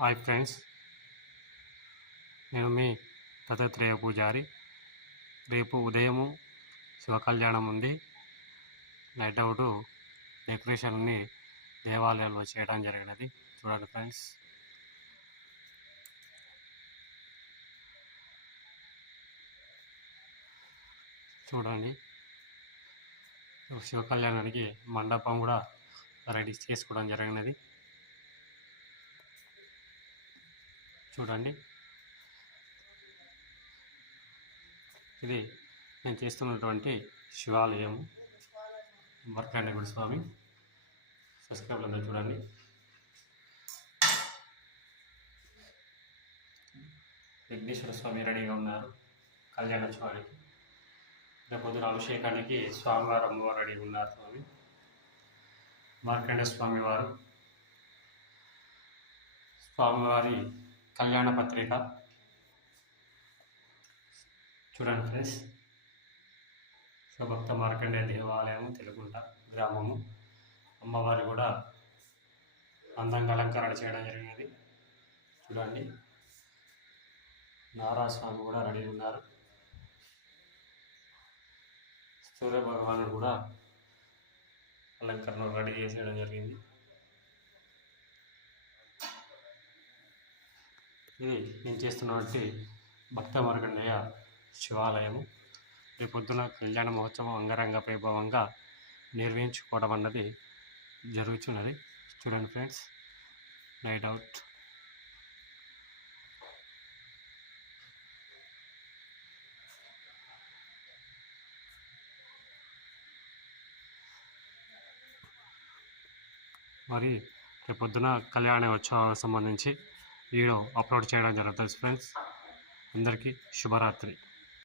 Hi friends, నేను మీ దత్తాత్రేయ పూజారి. రేపు ఉదయము శివ కళ్యాణం ఉంది. నైట్ అవుట్ డెకరేషన్ని దేవాలయాల్లో చేయడం జరిగినది. చూడండి ఫ్రెండ్స్, చూడండి. శివ కళ్యాణానికి మండపం కూడా రెడీ చేసుకోవడం జరిగినది. చూడండి, ఇది నేను చేస్తున్నటువంటి శివాలయం. వర్కాండగుడి స్వామి సబ్స్క్రైబ్లో చూడండి. విఘ్నేశ్వర స్వామి రెడీగా ఉన్నారు కళ్యాణోత్సవానికి. రేపొద్దున అభిషేకానికి స్వామివారు అమ్మవారు రెడీగా ఉన్నారు. స్వామి మార్కండ స్వామి వారు స్వామివారి కళ్యాణ పత్రిక చూడండి ఫ్రెండ్స్. శివభక్త మార్కండేయ దేవాలయం తెలుగుంట గ్రామము. అమ్మవారి కూడా అందంగా అలంకరణ చేయడం జరిగినది. చూడండి, నారాస్వామి కూడా రెడీ ఉన్నారు. సూర్య భగవానుడు కూడా అలంకరణ రెడీ చేసేయడం జరిగింది. ఇది నేను చేస్తున్నటువంటి భక్త మార్కండేయ శివాలయము. రేపొద్దున కళ్యాణ మహోత్సవం అంగరంగ వైభవంగా నిర్వహించుకోవడం అన్నది జరుగుతున్నది. చూడండి ఫ్రెండ్స్, నైట్ అవుట్ మరి రేపొద్దున కళ్యాణోత్సవానికి సంబంధించి వీడియో అప్లోడ్ చేయడం జరుగుతుంది ఫ్రెండ్స్. అందరికీ శుభరాత్రి.